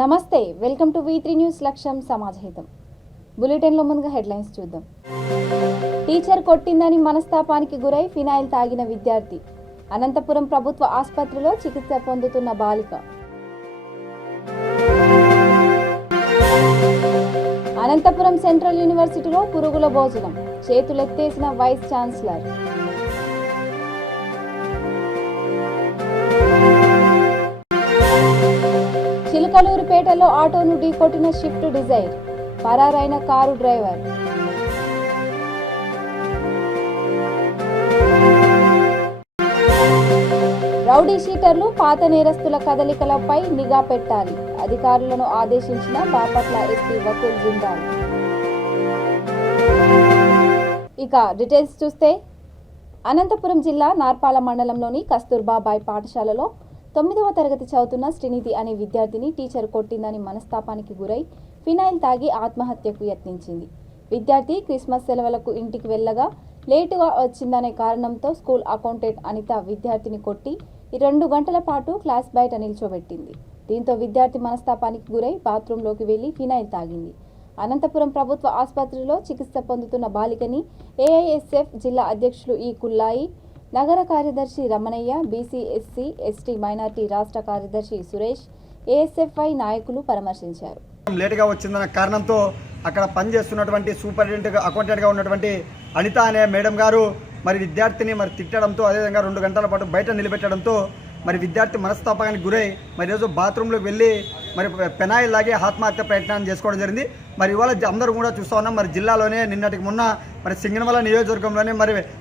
నమస్తే, welcome to V3 news. లక్ష్యం సమాజహితం. బులెటిన్లో ముందుగా హెడ్లైన్స్ చూద్దాం. టీచర్ కొట్టిందని మనస్తాపానికి గురై ఫినాయిల్ తాగిన విద్యార్థి. అనంతపురం ప్రభుత్వ ఆసుపత్రిలో చికిత్స పొందుతున్న బాలిక. అనంతపురం సెంట్రల్ యూనివర్సిటీలో పురుగుల భోజనం. చేతులెత్తేసిన వైస్ ఛాన్సలర్. చిలకలూరుపేటలో ఆటోను ఢీకొట్టిన షిఫ్ట్ డిజైర్. పరారైన కారు డ్రైవర్. రౌడీ షీటర్లు, పాత నేరస్తుల కదలికలపై నిఘా పెట్టాలి. అధికారులను ఆదేశించిన బాపట్ల ఎస్పీ వకీల్ జిందాల్. ఇక డీటెయిల్స్ చూస్తే, అనంతపురం జిల్లా నార్పాల మండలంలోని కస్తూర్బాబాయ్ పాఠశాలలో 9వ తరగతి చదువుతున్న శ్రీనిధి అనే విద్యార్థిని టీచర్ కొట్టిందని మనస్తాపానికి గురై ఫినాయిల్ తాగి ఆత్మహత్యకు యత్నించింది. విద్యార్థి క్రిస్మస్ సెలవులకు ఇంటికి వెళ్లగా లేటుగా వచ్చిందనే కారణంతో స్కూల్ అకౌంటెంట్ అనిత విద్యార్థిని కొట్టి 2 గంటల పాటు క్లాస్ బయట నిల్చోబెట్టింది. దీంతో విద్యార్థి మనస్తాపానికి గురై బాత్రూంలోకి వెళ్లి ఫినాయిల్ తాగింది. అనంతపురం ప్రభుత్వ ఆసుపత్రిలో చికిత్స పొందుతున్న బాలికని ఏఐఎస్ఎఫ్ జిల్లా అధ్యక్షులు ఈ కుల్లాయి, నగర కార్యదర్శి రమణయ్య, బీసీ ఎస్సీ ఎస్టీ మైనార్టీ రాష్ట్ర కార్యదర్శి సురేష్, ఏఎస్ఎఫ్ఐ నాయకులు పరామర్శించారు. లేటుగా వచ్చిందన్న కారణంతో అక్కడ పనిచేస్తున్నటువంటి సూపరింటెండెంట్ అకౌంటెంట్గా ఉన్నటువంటి అనిత అనే మేడం గారు విద్యార్థిని తిట్టడంతో, అదేవిధంగా 2 గంటల పాటు బయట నిలబెట్టడంతో విద్యార్థి మనస్తాపానికి గురై ఈరోజు బాత్రూంలోకి వెళ్ళి పెనాయిల్ లాగే ఆత్మహత్య ప్రయత్నాన్ని చేసుకోవడం జరిగింది. ఇవాళ అందరూ కూడా చూస్తూ ఉన్నాం. జిల్లాలోనే నిన్నటికి మొన్న సింగనమల నియోజకవర్గంలోనే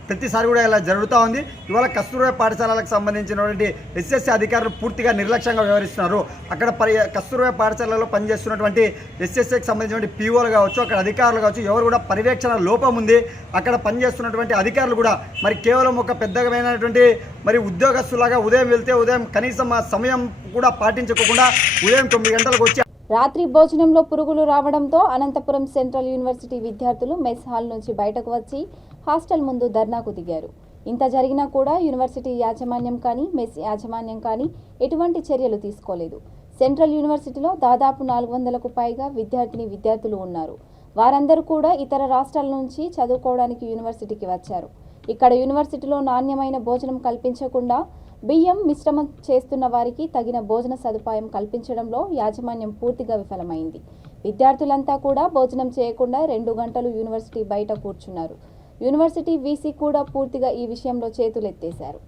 ప్రతిసారి కూడా ఇలా జరుగుతూ ఉంది. ఇవాళ కస్తూర్బా పాఠశాలలకు సంబంధించినటువంటి ఎస్ఎస్సీ అధికారులు పూర్తిగా నిర్లక్ష్యంగా వ్యవహరిస్తున్నారు. అక్కడ కస్తూర్బా పాఠశాలలో పనిచేస్తున్నటువంటి ఎస్ఎస్సీకి సంబంధించినటువంటి పీఓలు కావచ్చు, అక్కడ అధికారులు కావచ్చు, ఎవరు కూడా పర్యవేక్షణ లోపం ఉంది. అక్కడ పనిచేస్తున్నటువంటి అధికారులు కూడా కేవలం ఒక పెద్దమైనటువంటి ఉద్యోగస్తులాగా ఉదయం వెళ్తే ఉదయం కనీసం ఆ సమయం కూడా పాటించకుండా ఉదయం 9 గంటలకు వచ్చి రాత్రి భోజనంలో పురుగులు రావడంతో అనంతపురం సెంట్రల్ యూనివర్సిటీ విద్యార్థులు మెస్ హాల్ నుంచి బయటకు వచ్చి హాస్టల్ ముందు ధర్నాకు దిగారు. ఇంత జరిగినా కూడా యూనివర్సిటీ యాజమాన్యం కానీ మెస్ యాజమాన్యం కానీ ఎటువంటి చర్యలు తీసుకోలేదు. సెంట్రల్ యూనివర్సిటీలో దాదాపు 400కు పైగా విద్యార్థులు ఉన్నారు. వారందరూ కూడా ఇతర రాష్ట్రాల నుంచి చదువుకోవడానికి యూనివర్సిటీకి వచ్చారు. ఇక్కడ యూనివర్సిటీలో నాణ్యమైన భోజనం కల్పించకుండా బియ్యం మిశ్రమం చేస్తున్న వారికి తగిన భోజన సదుపాయం కల్పించడంలో యాజమాన్యం పూర్తిగా విఫలమైంది. విద్యార్థులంతా కూడా భోజనం చేయకుండా 2 గంటలు యూనివర్సిటీ బయట కూర్చున్నారు. యూనివర్సిటీ వీసీ కూడా పూర్తిగా ఈ విషయంలో చేతులెత్తేశారు.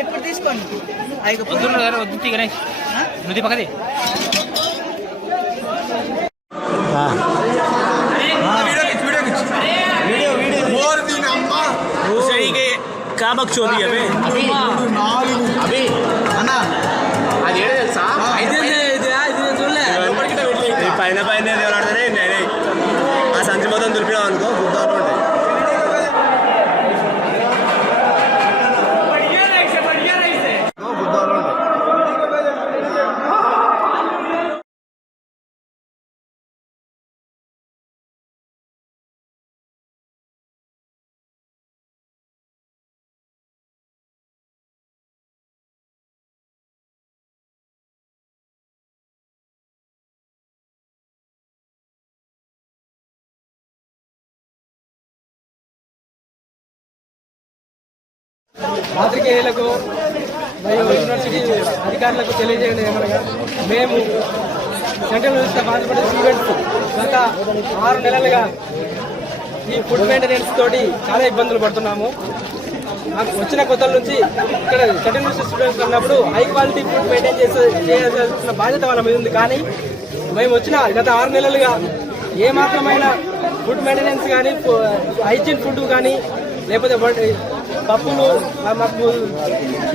ఇప్పుడు తీసుకోండి వద్దు గణేష్ నువ్వు పక్కది क्या बकचोदी है अभी अभी అన్నా అది ఏడే తెలుసా పైన పైన ఎవరాడతానే నేనే ఆ సంచి మొత్తం దులిపినాం అనుకో గుద్దాలు ఉంటాయి పాత్రికేయులకు మరియు యూనివర్సిటీ అధికారులకు తెలియజేయడం ఏమనగా మేము సెంట్రల్ యూనివర్సిటీ బాధపడే స్టూడెంట్స్ గత 6 నెలలుగా ఈ ఫుడ్ మెయింటెనెన్స్ తోటి చాలా ఇబ్బందులు పడుతున్నాము. మాకు వచ్చిన కొత్తల నుంచి ఇక్కడ సెంట్రల్ యూనివర్సిటీ స్టూడెంట్స్ ఉన్నప్పుడు హై క్వాలిటీ ఫుడ్ మెయింటైన్ చేయాల్సిన బాధ్యత వాళ్ళ మీద ఉంది. కానీ మేము వచ్చిన గత 6 నెలలుగా ఏమాత్రమైన ఫుడ్ మెయింటెనెన్స్ కానీ హైజీన్ ఫుడ్ కానీ లేకపోతే పప్పులు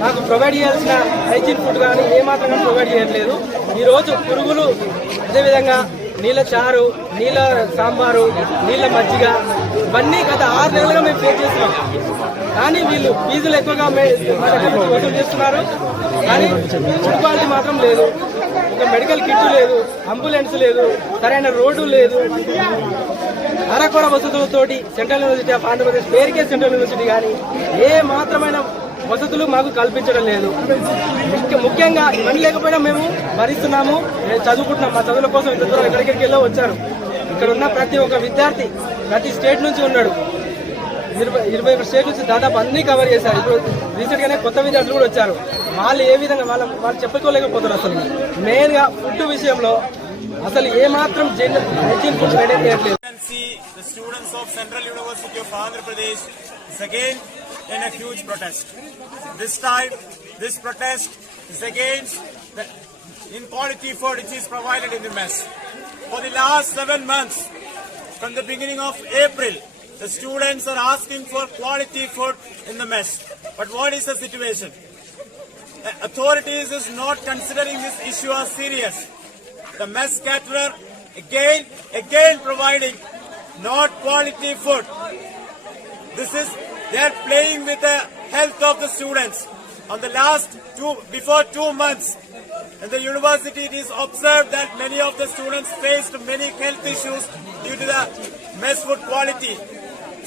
మాకు ప్రొవైడ్ చేయాల్సిన హైజీన్ ఫుడ్ కానీ ఏమాత్రం ప్రొవైడ్ చేయట్లేదు. ఈరోజు పురుగులు, అదేవిధంగా నీళ్ళ చారు, నీళ్ళ సాంబారు, నీళ్ళ మజ్జిగ ఇవన్నీ గత 6 నెలలుగా మేము ఫేస్ చేస్తున్నాం. కానీ వీళ్ళు ఫీజులు ఎక్కువగా వసూలు చేస్తున్నారు. కానీ ఫుడ్ క్వాలిటీ మాత్రం లేదు. ఒక మెడికల్ కిట్ లేదు, అంబులెన్స్ లేదు, సరైన రోడ్డు లేదు. అరకొర వసతులతోటి సెంట్రల్ యూనివర్సిటీ ఆఫ్ ఆంధ్రప్రదేశ్ పేరుకే సెంట్రల్ యూనివర్సిటీ కానీ ఏ మాత్రమైన వసతులు మాకు కల్పించడం లేదు. ముఖ్యంగా ఇవన్నీ లేకపోయినా మేము భరిస్తున్నాము, చదువుకుంటున్నాం. మా చదువుల కోసం ఇంత దూరం ఎక్కడికి వెళ్ళో వచ్చారు. ఇక్కడ ఉన్న ప్రతి ఒక్క విద్యార్థి ప్రతి స్టేట్ నుంచి ఉన్నాడు. 20 స్టేట్ నుంచి దాదాపు అన్ని కవర్ చేశారు. ఇప్పుడు రీసెంట్ గానే కొత్త విద్యార్థులు కూడా వచ్చారు. వాళ్ళు ఏ విధంగా వాళ్ళు చెప్పుకోలేకపోతారు. అసలు మెయిన్ గా ఫుడ్ విషయంలో అసలు ఏ మాత్రం హైజీన్ ఫుడ్ మెయింటైన్ చేయట్లేదు. The students of Central University of Andhra Pradesh is again in a huge protest. This time, this protest is against the inequality food which is provided in the mess. For the last 7 months, from the beginning of April, the students are asking for quality food in the mess. But what is the situation? The authorities is not considering this issue as serious. The mess caterer again providing not quality food. They are playing with the health of the students. On the last before 2 months, in the university it is observed that many of the students faced many health issues due to the mess food quality.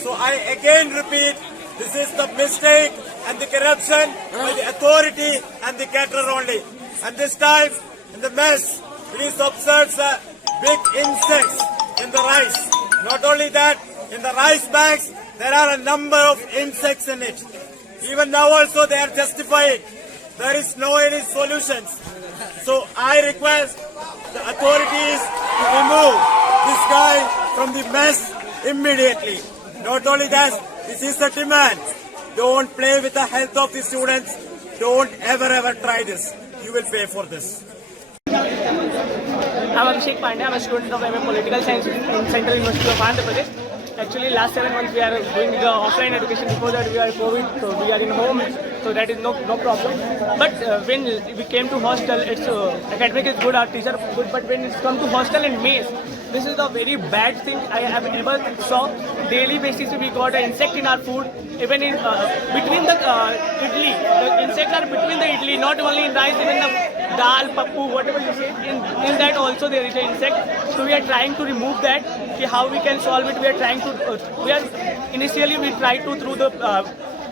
So I again repeat, this is the mistake and the corruption by the authority and the caterer only. And this time in the mess, it is observed big insects in the rice. Not only that, in the rice bags, there are a number of insects in it. Even now also they are justifying. There is no any solutions. So I request the authorities to remove this guy from the mess immediately. Not only that, this is the demand. Don't play with the health of the students. Don't ever try this. You will pay for this. I'm Abhishek Pandey. I'm a student of MA Political Science in Central University of Andhra Pradesh. Actually, last 7 months we are doing the offline education. Before that, we are COVID, so we are in home, so that is no problem. But when we came to hostel, it's academic is good, our teacher good. But when it's come to hostel and mess, this is the very bad thing I have ever saw. Daily basis, we got an insect in our food. Even in between the idli, the insects are between the idli, not only in rice, even the dal, pappu, whatever you say. In that also there is an insect. So we are trying to remove that. See how we can solve it. We are trying to. Initially we tried to through the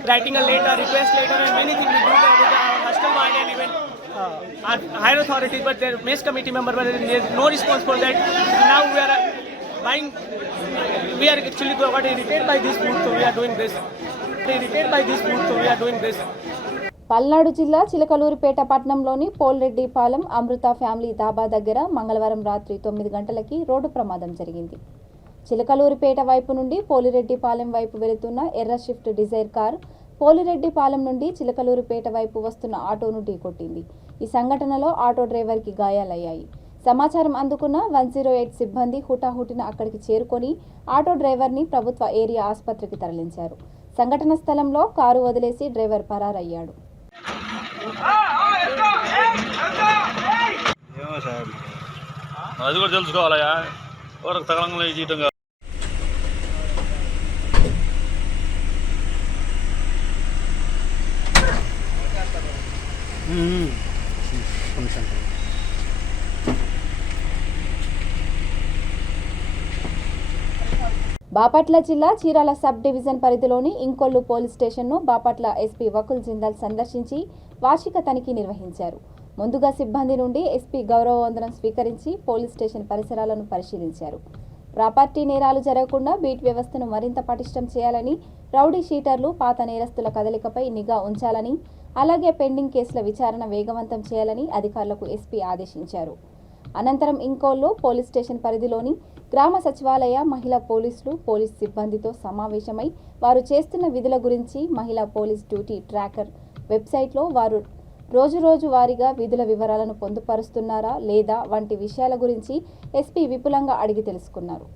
writing a letter, request letter, and many things we do with our hostel board and even our higher authorities. But their mess committee member, but there is no response for that. Now we are buying. We are actually got irritated by this food, so we are doing this. Irritated by this food, so we are doing this. Palnadu జిల్లా చిలకలూరిపేట పట్టణంలోని పోల్రెడ్డిపాలెం అమృత family dhaba దగ్గర మంగళవారం రాత్రి 9 గంటలకి road ప్రమాదం జరిగింది. చిలకలూరిపేట వైపు నుండి పోలిరెడ్డిపాలెం వైపు వెళుతున్న ఎర్ర షిఫ్ట్ డిజైర్ కార్ పోలిరెడ్డిపాలెం నుండి చిలకలూరుపేట వైపు వస్తున్న ఆటోను ఢీకొట్టింది. ఈ సంఘటనలో ఆటో డ్రైవర్కి గాయాలయ్యాయి. సమాచారం అందుకున్న 108 సిబ్బంది హుటాహుటిన అక్కడికి చేరుకొని ఆటో డ్రైవర్ని ప్రభుత్వ ఏరియా ఆసుపత్రికి తరలించారు. సంఘటన స్థలంలో కారు వదిలేసి డ్రైవర్ పరారయ్యాడు. అది కూడా తెలుసుకోవాలయా ఎవరికి తగలంగా చేయటం కాదు. బాపట్ల జిల్లా చీరాల సబ్ డివిజన్ పరిధిలోని ఇంకొల్లు పోలీస్ స్టేషన్ను బాపట్ల ఎస్పీ వకుల్ జిందాల్ సందర్శించి వార్షిక తనిఖీ నిర్వహించారు. ముందుగా సిబ్బంది నుండి ఎస్పీ గౌరవ వందనం స్వీకరించి పోలీస్ స్టేషన్ పరిసరాలను పరిశీలించారు. ప్రాపర్టీ నేరాలు జరగకుండా బీట్ వ్యవస్థను మరింత పటిష్టం చేయాలని, రౌడీ షీటర్లు, పాత నేరస్తుల కదలికపై నిఘా ఉంచాలని, అలాగే పెండింగ్ కేసుల విచారణ వేగవంతం చేయాలని అధికారులకు ఎస్పీ ఆదేశించారు. అనంతరం ఇంకొల్లు పోలీస్ స్టేషన్ పరిధిలోని గ్రామ సచివాలయ మహిళా పోలీసులు, పోలీస్ సిబ్బందితో సమావేశమై వారు చేస్తున్న విధుల గురించి, మహిళా పోలీస్ డ్యూటీ ట్రాకర్ వెబ్సైట్లో వారు రోజు వారీగా విధుల వివరాలను పొందుపరుస్తున్నారా లేదా వంటి విషయాల గురించి ఎస్పీ విపులంగా అడిగి తెలుసుకున్నారు.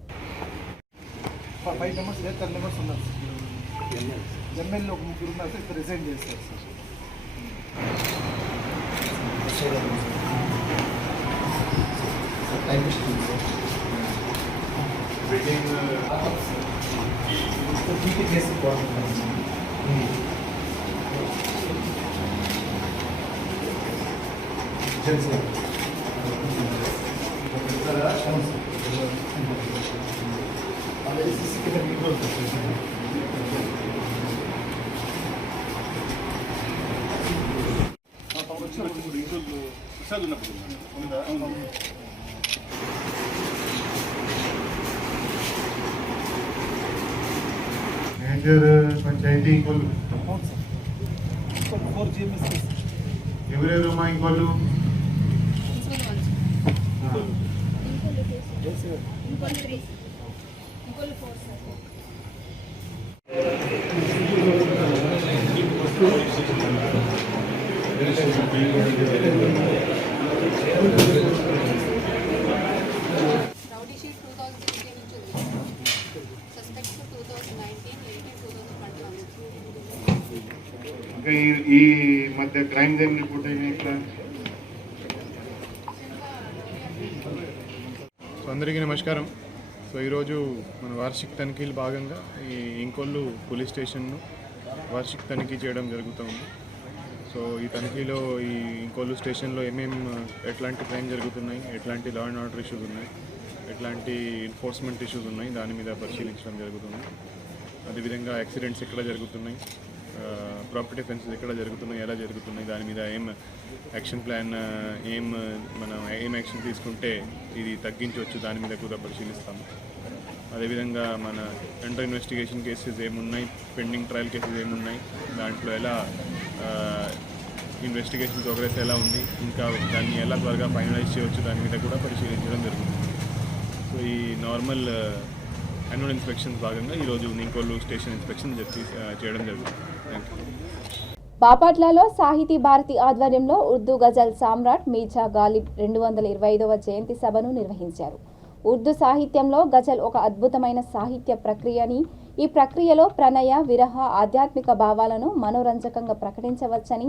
మేజర్ పంచాయతీ ఇంకోళ్ళు ఎవరెవరు మా ఇంకోళ్ళు రౌడీ షీట్ 2018 నుంచి ఉంది. సస్పెక్ట్స్ 2019, 18, 2021. ఇంకా ఈ మధ్య క్రైమ్ ఏం రిపోర్ట్ అయినాయి ఇక్కడ. సో అందరికీ నమస్కారం. సో ఈరోజు మన వార్షిక తనిఖీలు భాగంగా ఈ ఇంకొల్లు పోలీస్ స్టేషన్ను వార్షిక తనిఖీ చేయడం జరుగుతుంది. సో ఈ తనిఖీలో ఈ ఇంకొల్లు స్టేషన్లో ఎట్లాంటి క్రైమ్ జరుగుతున్నాయి, ఎట్లాంటి లా అండ్ ఆర్డర్ ఇష్యూస్ ఉన్నాయి, ఎట్లాంటి ఎన్ఫోర్స్మెంట్ ఇష్యూస్ ఉన్నాయి దాని మీద పరిశీలించడం జరుగుతుంది. అదేవిధంగా యాక్సిడెంట్స్ ఎక్కడ జరుగుతున్నాయి, ప్రాపర్టీ అఫెన్సెస్ ఎక్కడ జరుగుతున్నాయి, ఎలా జరుగుతున్నాయి, దాని మీద ఏం యాక్షన్ ప్లాన్, మనం ఏం యాక్షన్ తీసుకుంటే ఇది తగ్గించవచ్చు దాని మీద కూడా పరిశీలిస్తాము. అదేవిధంగా మన అండర్ ఇన్వెస్టిగేషన్ కేసెస్ ఏమున్నాయి, పెండింగ్ ట్రయల్ కేసెస్ ఏమున్నాయి, దాంట్లో ఎలా ఇన్వెస్టిగేషన్ ప్రోగ్రెస్ ఎలా ఉంది, ఇంకా దాన్ని ఎలా త్వరగా ఫైనలైజ్ చేయవచ్చు దాని మీద కూడా పరిశీలించడం జరుగుతుంది. సో ఈ నార్మల్ యాన్యువల్ ఇన్స్పెక్షన్ భాగంగా ఈరోజు ఇంకొల్లు స్టేషన్ ఇన్స్పెక్షన్ చేయడం జరుగుతుంది. Thank you. బాపట్లలో సాహితీ భారతి ఆధ్వర్యంలో ఉర్దూ గజల్ సామ్రాట్ మీర్జా గాలిబ్ 225వ జయంతి సభను నిర్వహించారు. ఉర్దూ సాహిత్యంలో గజల్ ఒక అద్భుతమైన సాహిత్య ప్రక్రియని, ఈ ప్రక్రియలో ప్రణయ, విరహ, ఆధ్యాత్మిక భావాలను మనోరంజకంగా ప్రకటించవచ్చని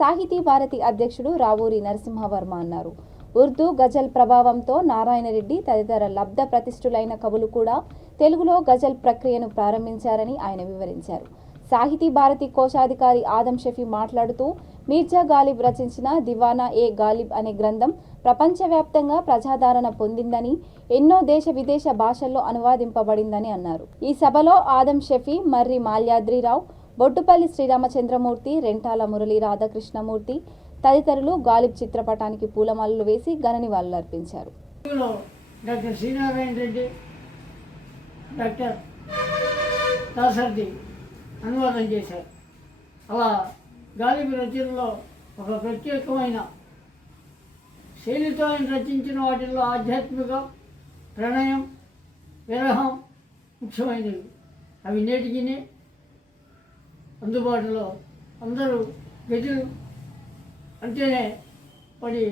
సాహితీ భారతి అధ్యక్షుడు రావూరి నరసింహవర్మ అన్నారు. ఉర్దూ గజల్ ప్రభావంతో నారాయణరెడ్డి తదితర లబ్ధ ప్రతిష్ఠులైన కవులు కూడా తెలుగులో గజల్ ప్రక్రియను ప్రారంభించారని ఆయన వివరించారు. సాహితీ భారతి కోశాధికారి ఆదం షఫీ మాట్లాడుతూ మీర్జా గాలిబ్ రచించిన దివానా ఏ గాలిబ్ అనే గ్రంథం ప్రపంచవ్యాప్తంగా ప్రజాదరణ పొందిందని, ఎన్నో దేశ విదేశ భాషల్లో అనువాదింపబడిందని అన్నారు. ఈ సభలో ఆదం షఫీ, మర్రి మాల్యాద్రిరావు, బొడ్డుపల్లి శ్రీరామచంద్రమూర్తి, రెంటాల మురళీ రాధాకృష్ణమూర్తి తదితరులు గాలిబ్ చిత్రపటానికి పూలమాలలు వేసి ఘన నివాళులర్పించారు. డాక్టర్ శ్రీనారాయణ రెడ్డి, డాక్టర్ దాసర్ది అనువాదం చేశారు. అలా గాలిబ్ రచనలో ఒక ప్రత్యేకమైన శైలితో ఆయన రచించిన వాటిల్లో ఆధ్యాత్మిక, ప్రణయం, విరహం ముఖ్యమైనవి. అవి నేటికి అందుబాటులో అందరూ గజలు అంటేనే పడి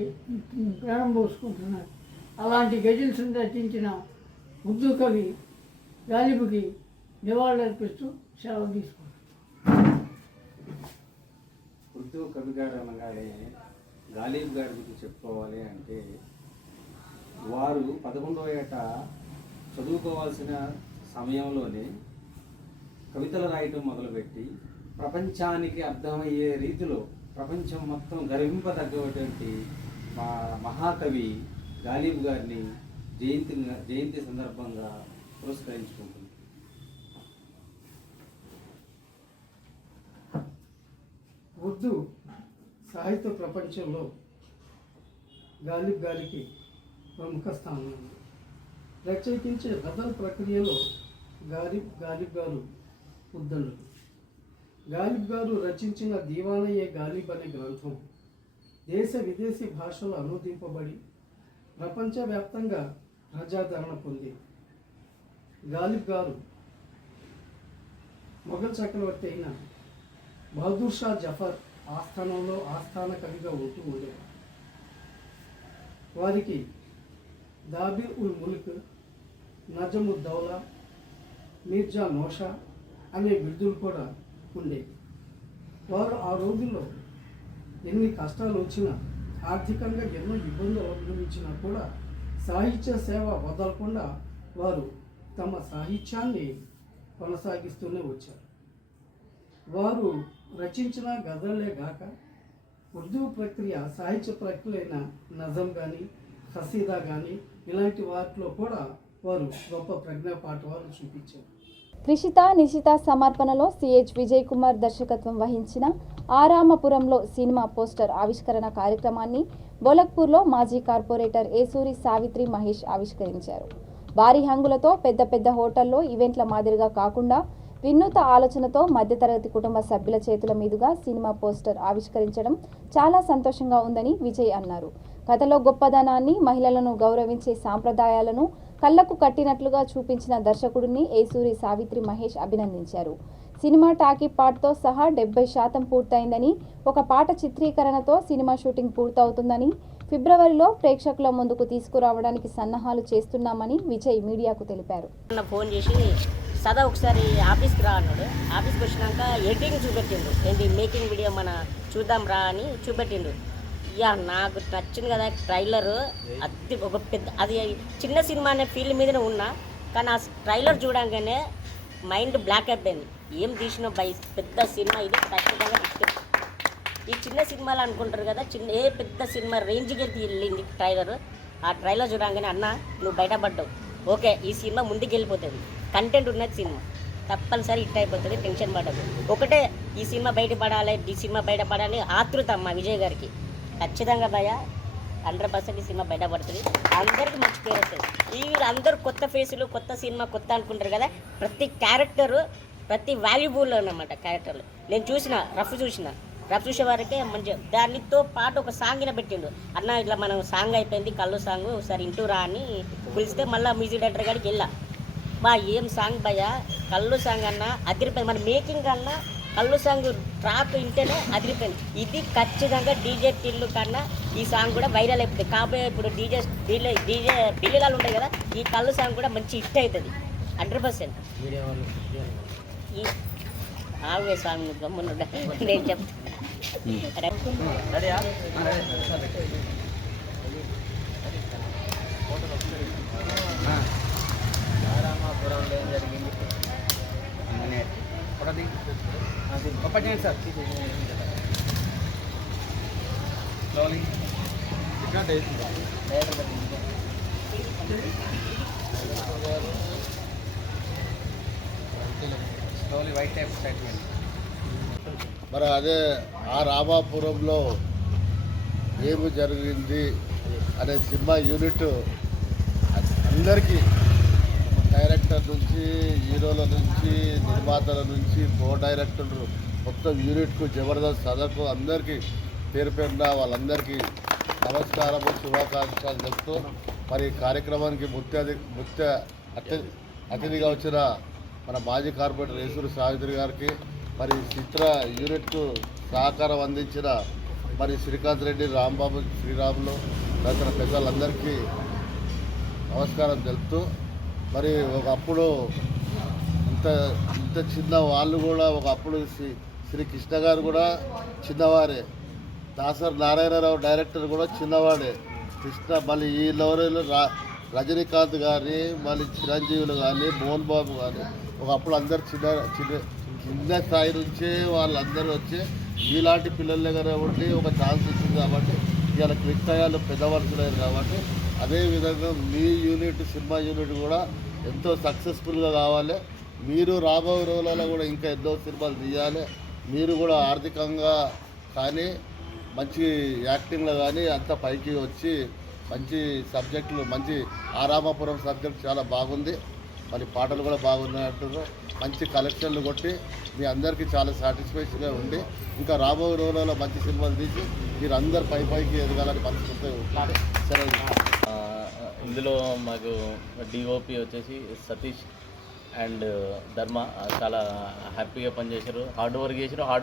ప్రాణం పోసుకుంటున్నారు. అలాంటి గజల్స్ని రచించిన ఉర్దూ కవి గాలిబుకి నివాళులర్పిస్తూ సెలవు తీసుకుంటారు. ఉర్దూ కవి గారు అనగానే గాలిబ్ గారి గురించి చెప్పుకోవాలి అంటే వారు 11వ ఏట చదువుకోవాల్సిన సమయంలోనే కవితలు రాయటం మొదలుపెట్టి ప్రపంచానికి అర్థమయ్యే రీతిలో ప్రపంచం మొత్తం గర్వింపదగ్గటువంటి మా మహాకవి గాలిబ్ గారిని జయంతి సందర్భంగా పురస్కరించుకుంటుంది. ఉర్దూ సాహిత్య ప్రపంచంలో గాలిబ్ గారికి ప్రముఖ స్థానం ఉంది. ప్రత్యేకించే గజల్ ప్రక్రియలో గాలిబ్ గారు ఉద్దండులు. గాలిబ్ గారు రచించిన దీవానయే గాలిబ్ అనే గ్రంథం దేశ విదేశీ భాషలో అనువదింపబడి ప్రపంచవ్యాప్తంగా ప్రజాదరణ పొంది గాలిబ్ గారు మొఘల్ చక్రవర్తి అయిన బహదూర్ షా జఫర్ ఆస్థానంలో ఆస్థాన కవిగా ఉంటూ ఉండేవారు. వారికి దాబిర్ ఉల్ ముల్క్, నజముద్దౌలా, మీర్జా నోషా అనే బిరుదులు కూడా ఉండేవి. వారు ఆ రోజుల్లో ఎన్ని కష్టాలు వచ్చినా, ఆర్థికంగా ఎన్నో ఇబ్బందులు అనుభవించినా కూడా సాహిత్య సేవ వదలకుండా వారు తమ సాహిత్యాన్ని కొనసాగిస్తూనే వచ్చారు. వారు రచించిన గజల్లే గాక ఉర్దూ ప్రక్రియ సాహిత్య ప్రక్రియైన నజం కానీ ఖసీదా కానీ ఇలాంటి వాటిలో కూడా వారు గొప్ప ప్రజ్ఞాపాఠవాలు చూపించారు. కృషిత నిశిత సమర్పణలో సిహెచ్ విజయ్ కుమార్ దర్శకత్వం వహించిన ఆరామపురంలో సినిమా పోస్టర్ ఆవిష్కరణ కార్యక్రమాన్ని బోలక్పూర్లో మాజీ కార్పొరేటర్ ఏసూరి సావిత్రి మహేష్ ఆవిష్కరించారు. భారీ హంగులతో పెద్ద పెద్ద హోటల్లో ఈవెంట్ల మాదిరిగా కాకుండా వినూత ఆలోచనతో మధ్యతరగతి కుటుంబ సభ్యుల చేతుల మీదుగా సినిమా పోస్టర్ ఆవిష్కరించడం చాలా సంతోషంగా ఉందని విజయ్ అన్నారు. కథలో గొప్పదనాన్ని, మహిళలను గౌరవించే సాంప్రదాయాలను కళ్లకు కట్టినట్లుగా చూపించిన దర్శకుడిని ఏసూరి సావిత్రి మహేష్ అభినందించారు. సినిమా టాకీ పాటతో సహా 70% పూర్తయిందని, ఒక పాట చిత్రీకరణతో సినిమా షూటింగ్ పూర్తవుతుందని, ఫిబ్రవరిలో ప్రేక్షకుల ముందుకు తీసుకురావడానికి సన్నాహాలు చేస్తున్నామని విజయ్ మీడియాకు తెలిపారు. ఫోన్ చేసి సదా ఒకసారి ఆఫీస్కి రా అన్నాడు. ఆఫీస్కి వచ్చినాక ఎడిటింగ్ చూపెట్టిండు. ఏంటి మేకింగ్ వీడియో మన చూద్దాం రా అని చూపెట్టిండు. ఇక నాకు నచ్చింది కదా ట్రైలర్. అది ఒక పెద్ద, అది చిన్న సినిమా అనే ఫీల్డ్ మీదనే ఉన్నా, కానీ ఆ ట్రైలర్ చూడంగానే మైండ్ బ్లాక్ అయిపోయింది. ఏం తీసిన బై పెద్ద సినిమా ఇది, ఖచ్చితంగా ఈ చిన్న సినిమాలు అనుకుంటారు కదా, ఏ పెద్ద సినిమా రేంజ్కి వెళ్ళింది ట్రైలర్. ఆ ట్రైలర్ చూడంగానే అన్న నువ్వు బయటపడ్డావు, ఓకే ఈ సినిమా ముందుకు వెళ్ళిపోతుంది, కంటెంట్ ఉన్నది సినిమా తప్పనిసరి హిట్ అయిపోతుంది, టెన్షన్ పడదు. ఒకటే ఈ సినిమా బయటపడాలి, ఈ సినిమా బయటపడాలి ఆతృత మా విజయ్ గారికి. ఖచ్చితంగా భయ 100% ఈ సినిమా బయటపడుతుంది, అందరికీ మంచి పేరు వస్తుంది. వీళ్ళందరూ కొత్త ఫేసులు, కొత్త సినిమా కొత్త అనుకుంటారు కదా, ప్రతి క్యారెక్టరు ప్రతి వాల్యుబుల్ అన్నమాట క్యారెక్టర్లు. నేను రఫ్ చూసే వారికే మంచి, దానితో పాటు ఒక సాంగ్ని పెట్టిండు. అన్న ఇట్లా మనం సాంగ్ అయిపోయింది, కళ్ళు సాంగ్ ఒకసారి ఇంటూ రా అని పిలిస్తే మళ్ళీ మ్యూజిక్ డైరెక్టర్ గారికి వెళ్ళా. బా ఏం సాంగ్ భయ, కళ్ళు సాంగ్ అన్న అదిరిపోయింది. మన మేకింగ్ అన్నా కళ్ళు సాంగ్ ట్రాక్ వింటేనే అదిరిపోయింది. ఇది ఖచ్చితంగా డీజే టిల్లు కన్నా ఈ సాంగ్ కూడా వైరల్ అయిపోతుంది. కాబట్టి ఇప్పుడు డీజే ఢిల్లీలు ఉంటాయి కదా, ఈ కళ్ళు సాంగ్ కూడా మంచి హిట్ అవుతుంది 100%. ఈ ఆల్వేస్ సాంగ్ గమ్మున నేను చెప్తాను. రామాపురంలో ఏం జరిగింది ఒకటి sir slowly white type statement. మరి అదే ఆ రామాపురంలో ఏమి జరిగింది అనే సినిమా యూనిట్ అందరికీ, డైరెక్టర్ నుంచి, హీరోల నుంచి, నిర్మాతల నుంచి, కో డైరెక్టర్లు మొత్తం యూనిట్కు, జబర్దస్త్ సదకు అందరికీ పేరు పేరున వాళ్ళందరికీ నమస్కారము, శుభాకాంక్షలు చెప్తూ మరి కార్యక్రమానికి ముఖ్య అతిథిగా వచ్చిన మన మాజీ కార్పొరేటర్ ఏసూరి సావిత్రి గారికి, మరి చిత్ర యూనిట్కు సహకారం అందించిన మరి శ్రీకాంత్ రెడ్డి, రాంబాబు, శ్రీరాములు తదితర పెద్దలందరికీ నమస్కారం తెలుపుతూ, మరి ఒకప్పుడు ఇంత చిన్న వాళ్ళు కూడా ఒకప్పుడు శ్రీ కృష్ణ గారు కూడా చిన్నవారే, దాసరి నారాయణరావు డైరెక్టర్ కూడా చిన్నవాడే, కృష్ణ మళ్ళీ ఈ లెవెల్లో రజనీకాంత్ కానీ, మళ్ళీ చిరంజీవులు కానీ, మోహన్ బాబు కానీ ఒకప్పుడు అందరు చిన్న స్థాయి నుంచే వాళ్ళందరూ వచ్చి ఇలాంటి పిల్లల దగ్గర ఉండి ఒక ఛాన్స్ ఇచ్చింది కాబట్టి ఇవాళ క్లిక్ అయ్యాలు పెద్ద వరుసలేదు కాబట్టి అదేవిధంగా మీ యూనిట్, సినిమా యూనిట్ కూడా ఎంతో సక్సెస్ఫుల్గా కావాలి. మీరు రాబోయే రోజులలో కూడా ఇంకా ఎన్నో సినిమాలు తీయాలి. మీరు కూడా ఆర్థికంగా కానీ మంచి యాక్టింగ్లో కానీ అంత పైకి వచ్చి మంచి సబ్జెక్టులు, మంచి ఆరామపురం సబ్జెక్ట్ చాలా బాగుంది, మరి పాటలు కూడా బాగున్నాయి అంటున్నారు. మంచి కలెక్షన్లు కొట్టి మీ అందరికీ చాలా సాటిస్ఫాక్షన్గా ఉండి ఇంకా రాబోయే రోజులలో మంచి సినిమాలు తీసి మీరు అందరు పైకి ఎదగాలని మనసుకుంటే సరే. ఇందులో మాకు డిఓపి వచ్చేసి సతీష్ అండ్ ధర్మ చాలా హ్యాపీగా పనిచేశారు, హార్డ్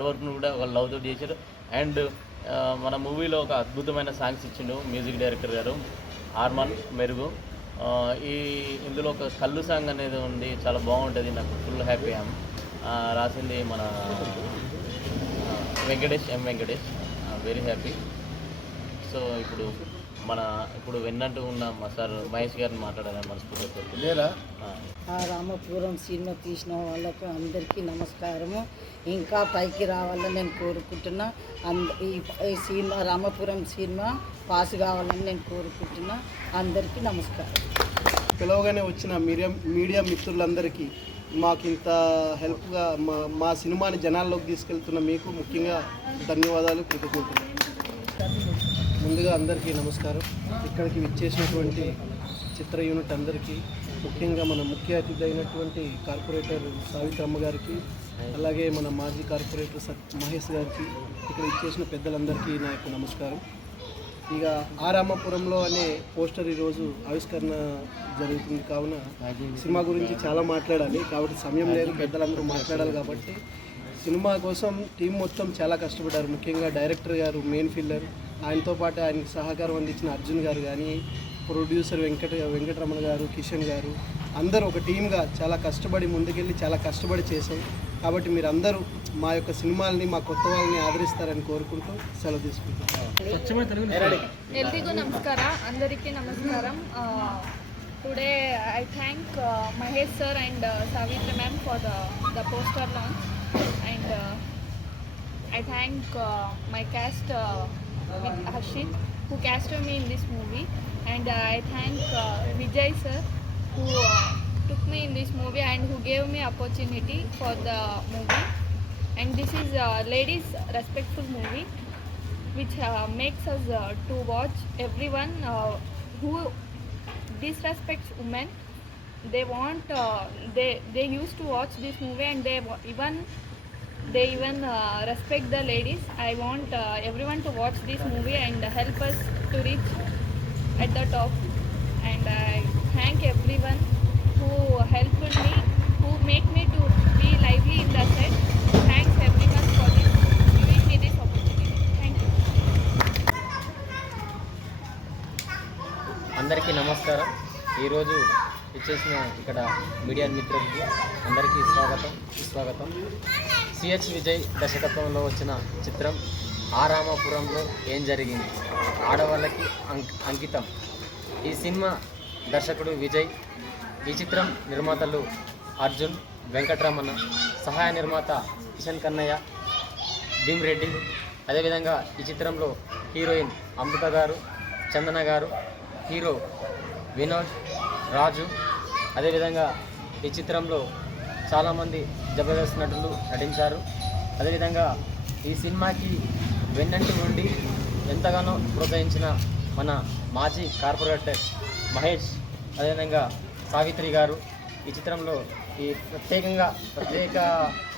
వర్క్ను కూడా ఒక లవ్ తోటి చేశారు. అండ్ మన మూవీలో ఒక అద్భుతమైన సాంగ్స్ ఇచ్చిండు మ్యూజిక్ డైరెక్టర్ గారు ఆర్మన్ మెరుగు. ఇందులో ఒక కళ్ళు సాంగ్ అనేది ఉంది, చాలా బాగుంటుంది, నాకు ఫుల్ హ్యాపీ. రాసింది మన వెంకటేష్ వెరీ హ్యాపీ. సో ఇప్పుడు విన్నట్టు ఉన్న మా సార్ మహేష్ గారిని మాట్లాడాలని మనస్ఫూర్తిగా. రామాపురం సినిమా తీసిన వాళ్ళకు అందరికీ నమస్కారము. ఇంకా పైకి రావాలని నేను కోరుకుంటున్నా. ఈ సినిమా రామాపురం సినిమా పాస్ కావాలని నేను కోరుకుంటున్నా. అందరికీ నమస్కారం. పిలవగానే వచ్చిన మీడియా మిత్రులందరికీ మాకు ఇంత హెల్ప్గా మా సినిమాని జనాల్లోకి తీసుకెళ్తున్న మీకు ముఖ్యంగా ధన్యవాదాలు, కృతజ్ఞతలు. ముందుగా అందరికీ నమస్కారం. ఇక్కడికి విచ్చేసినటువంటి చిత్ర యూనిట్ అందరికీ, ముఖ్యంగా మన ముఖ్య అతిథి అయినటువంటి కార్పొరేటర్ సావిత్రమ్మ గారికి, అలాగే మన మాజీ కార్పొరేటర్ మహేష్ గారికి, ఇక్కడ ఇచ్చేసిన పెద్దలందరికీ నా యొక్క నమస్కారం. ఇక రామాపురంలో అనే పోస్టర్ ఈరోజు ఆవిష్కరణ జరుగుతుంది కావున సినిమా గురించి చాలా మాట్లాడాలి కాబట్టి సమయం లేదు, పెద్దలందరూ మాట్లాడాలి కాబట్టి సినిమా కోసం టీం మొత్తం చాలా కష్టపడ్డారు. ముఖ్యంగా డైరెక్టర్ గారు మెయిన్ ఫిల్లర్, ఆయనతో పాటు ఆయనకి సహకారం అందించిన అర్జున్ గారు కానీ, ప్రొడ్యూసర్ వెంకటరమణ గారు, కిషన్ గారు, అందరూ ఒక టీమ్గా చాలా కష్టపడి ముందుకెళ్ళి చాలా కష్టపడి చేశాం. కాబట్టి మీరందరూ మా యొక్క సినిమాల్ని, మా కొత్త వాళ్ళని ఆదరిస్తారని కోరుకుంటూ సెలవు తీసుకుంటాం. ಎಲ್ರಿಗೂ ನಮಸ್ಕಾರ, అందరికీ నమస్కారం. Today I thank Mahesh sir and Savitra ma'am for the poster launch, and I thank my cast with Harshit who casted me in this movie, and I thank Vijay sir who took me in this movie and who gave me opportunity for the movie. And this is a ladies respectful movie which makes us to watch everyone who disrespects women. They used to watch this movie and they even respect the ladies. I want everyone to watch this movie and help us to reach at the top. And I thank everyone who helped me, who make me to be lively in the set. Thanks everyone for giving me this opportunity. Thank you. అందరికీ నమస్కారం. ఈరోజు ఇచ్చేసిన ఇక్కడ media మిత్రులకి అందరికీ స్వాగతం. CH Vijay దర్శకత్వంలో వచ్చిన చిత్రం రామాపురంలో ఏం జరిగింది, ఆడవాళ్ళకి అంకితం. ఈ సినిమా దర్శకుడు విజయ్, ఈ చిత్రం నిర్మాతలు అర్జున్, వెంకటరమణ, సహాయ నిర్మాత కిషన్ కన్నయ్య, భీమ్రెడ్డి. అదేవిధంగా ఈ చిత్రంలో హీరోయిన్ అమృత గారు, చందన గారు, హీరో వినోద్, రాజు. అదేవిధంగా ఈ చిత్రంలో చాలామంది జబర్దస్త్ నటులు నటించారు. అదేవిధంగా ఈ సినిమాకి వెన్నంటి నుండి ఎంతగానో ప్రోత్సహించిన మన మాజీ కార్పొరేటర్ మహేష్, అదేవిధంగా సావిత్రి గారు ఈ చిత్రంలో ఈ ప్రత్యేక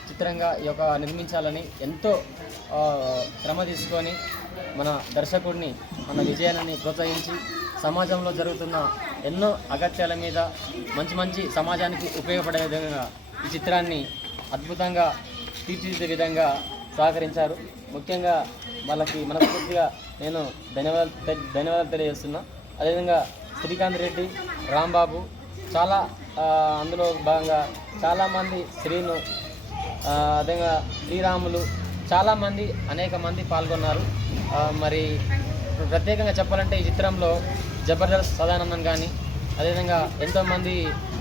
చిత్రంగా ఈ యొక్క నిర్మించాలని ఎంతో శ్రమ తీసుకొని మన దర్శకుడిని, మన విజయాన్ని ప్రోత్సహించి సమాజంలో జరుగుతున్న ఎన్నో అగత్యాల మీద మంచి సమాజానికి ఉపయోగపడే విధంగా ఈ చిత్రాన్ని అద్భుతంగా తీర్చిదిద్దే విధంగా సహకరించారు. ముఖ్యంగా వాళ్ళకి మనస్ఫూర్తిగా నేను ధన్యవాదాలు తెలియజేస్తున్నా. అదేవిధంగా శ్రీకాంత్ రెడ్డి, రాంబాబు చాలా అందులో భాగంగా చాలామంది, శ్రీను, అదేవిధంగా శ్రీరాములు, చాలామంది అనేక మంది పాల్గొన్నారు. మరి ప్రత్యేకంగా చెప్పాలంటే ఈ చిత్రంలో జబర్దస్త్ సదానందన్ కానీ అదేవిధంగా ఎంతోమంది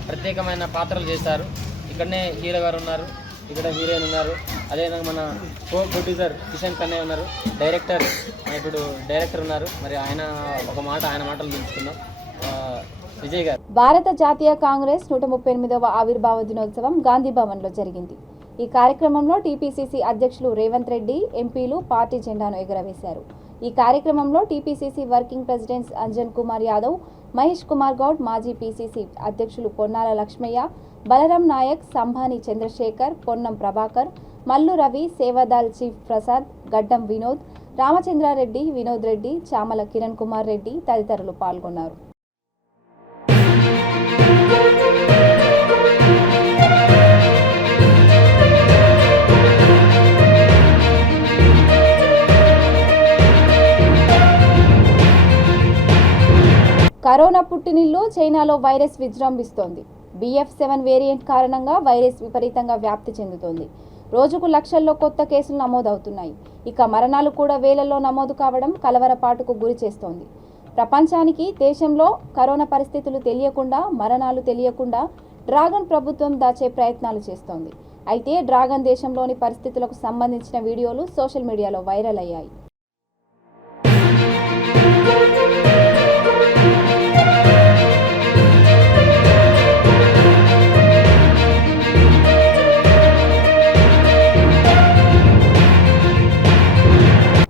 ప్రత్యేకమైన పాత్రలు చేశారు. ఇక్కడనే హీరో గారు ఉన్నారు, ఇక్కడ హీరోయిన్ ఉన్నారు, అదేవిధంగా మన ప్రొడ్యూసర్ కిషన్ కన్నయ్య ఉన్నారు, ఇప్పుడు డైరెక్టర్ ఉన్నారు. మరి ఆయన మాటలు తెలుసుకుందాం. విజయ్ గారు. భారత జాతీయ కాంగ్రెస్ 138వ ఆవిర్భావ దినోత్సవం గాంధీ భవన్లో జరిగింది. ఈ కార్యక్రమంలో టీపీసీసీ అధ్యక్షులు రేవంత్ రెడ్డి, ఎంపీలు పార్టీ జెండాను ఎగురవేశారు. ఈ కార్యక్రమంలో TPCC working presidents Anjan Kumar Yadav, Mahesh Kumar Goud, మాజీ పీసీసీ అధ్యక్షులు పొన్నాల లక్ష్మయ్య, బలరాం నాయక్, సంభాని చంద్రశేఖర్, పొన్నం ప్రభాకర్, మల్లు రవి, సేవాదాల్ చీఫ్ ప్రసాద్, గడ్డం వినోద్, రామచంద్రారెడ్డి, వినోద్ రెడ్డి, చామల కిరణ్ కుమార్ రెడ్డి తదితరులు పాల్గొన్నారు. కరోనా పుట్టినిల్లు చైనాలో వైరస్ విజృంభిస్తోంది. BF7 వేరియంట్ కారణంగా వైరస్ విపరీతంగా వ్యాప్తి చెందుతోంది. రోజుకు లక్షల్లో కొత్త కేసులు నమోదవుతున్నాయి. ఇక మరణాలు కూడా వేలల్లో నమోదు కావడం కలవరపాటుకు గురి చేస్తోంది. ప్రపంచానికి దేశంలో కరోనా పరిస్థితులు తెలియకుండా, మరణాలు తెలియకుండా డ్రాగన్ ప్రభుత్వం దాచే ప్రయత్నాలు చేస్తోంది. అయితే డ్రాగన్ దేశంలోని పరిస్థితులకు సంబంధించిన వీడియోలు సోషల్ మీడియాలో వైరల్ అయ్యాయి.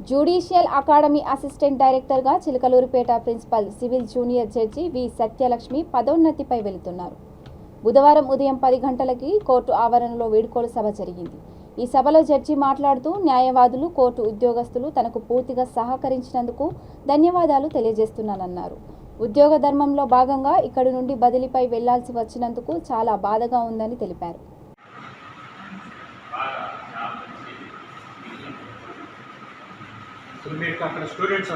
జ్యుడిషియల్ అకాడమీ అసిస్టెంట్ డైరెక్టర్గా Chilakaluripet principal civil junior judge V Satyalakshmi పదోన్నతిపై వెళుతున్నారు. బుధవారం ఉదయం 10 గంటలకి కోర్టు ఆవరణలో వీడ్కోలు సభ జరిగింది. ఈ సభలో జడ్జి మాట్లాడుతూ న్యాయవాదులు, కోర్టు ఉద్యోగస్తులు తనకు పూర్తిగా సహకరించినందుకు ధన్యవాదాలు తెలియజేస్తున్నానన్నారు. ఉద్యోగ ధర్మంలో భాగంగా ఇక్కడి నుండి బదిలీపై వెళ్లాల్సి వచ్చినందుకు చాలా బాధగా ఉందని తెలిపారు. అక్కడ స్టూడెంట్స్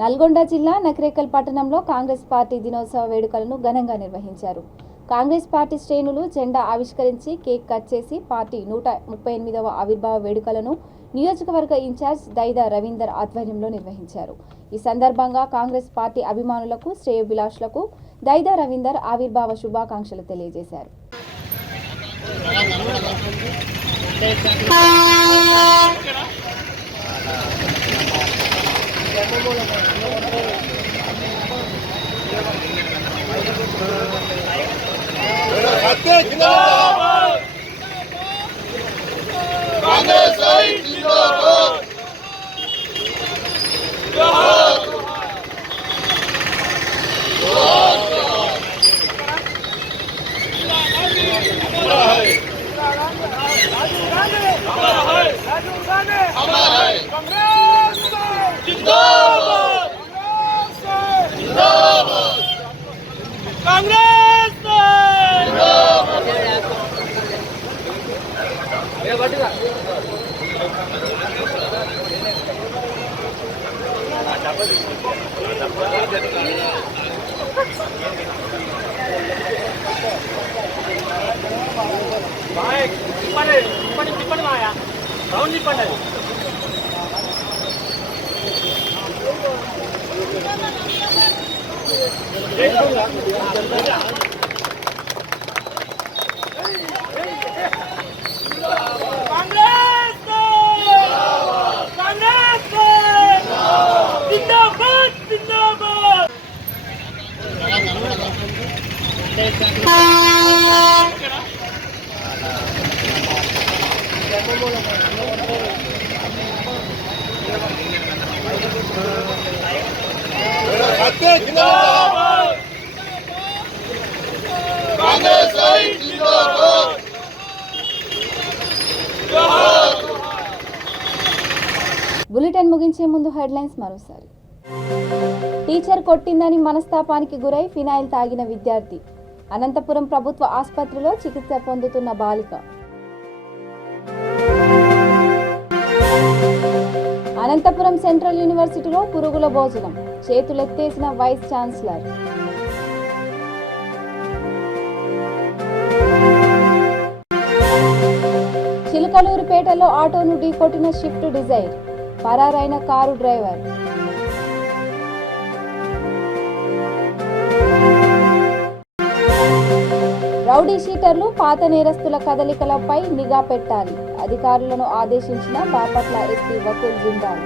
నల్గొండ జిల్లా నకరేకల్ పట్టణంలో కాంగ్రెస్ పార్టీ దినోత్సవ వేడుకలను ఘనంగా నిర్వహించారు. కాంగ్రెస్ పార్టీ శ్రేణులు జెండా ఆవిష్కరించి కేక్ కట్ చేసి పార్టీ 138వ ఆవిర్భావ వేడుకలను నియోజకవర్గ ఇన్ఛార్జ్ దైదా రవీందర్ ఆధ్వర్యంలో నిర్వహించారు. ఈ సందర్భంగా కాంగ్రెస్ పార్టీ అభిమానులకు, శ్రేయోభిలాషులకు దైదా రవీందర్ ఆవిర్భావ శుభాకాంక్షలు తెలియజేశారు. బులెటిన్ ముగించే ముందు హెడ్లైన్స్ మరోసారి. టీచర్ కొట్టిందని మనస్తాపానికి గురై ఫినాయిల్ తాగిన విద్యార్థి. అనంతపురం ప్రభుత్వ ఆసుపత్రిలో చికిత్స పొందుతున్న బాలిక. అనంతపురం సెంట్రల్ యూనివర్సిటీలో పురుగుల భోజనం. చేతులెత్తేసిన వైస్ ఛాన్సలర్. చిలకలూరుపేటలో ఆటోను ఢీకొట్టిన షిఫ్ట్ డిజైర్. పరారైన కారు డ్రైవర్. రౌడీ షీటర్లు పాత నేరస్తుల కదలికలపై నిఘా పెట్టాలి. అధికారులను ఆదేశించిన బాపట్ల ఎస్పీ వకుల్ జిందాల్.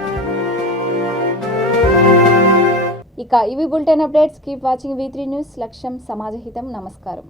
ఇక ఇవి bulletin updates. Keep watching V3 news. లక్ష్యం సమాజహితం. నమస్కారం.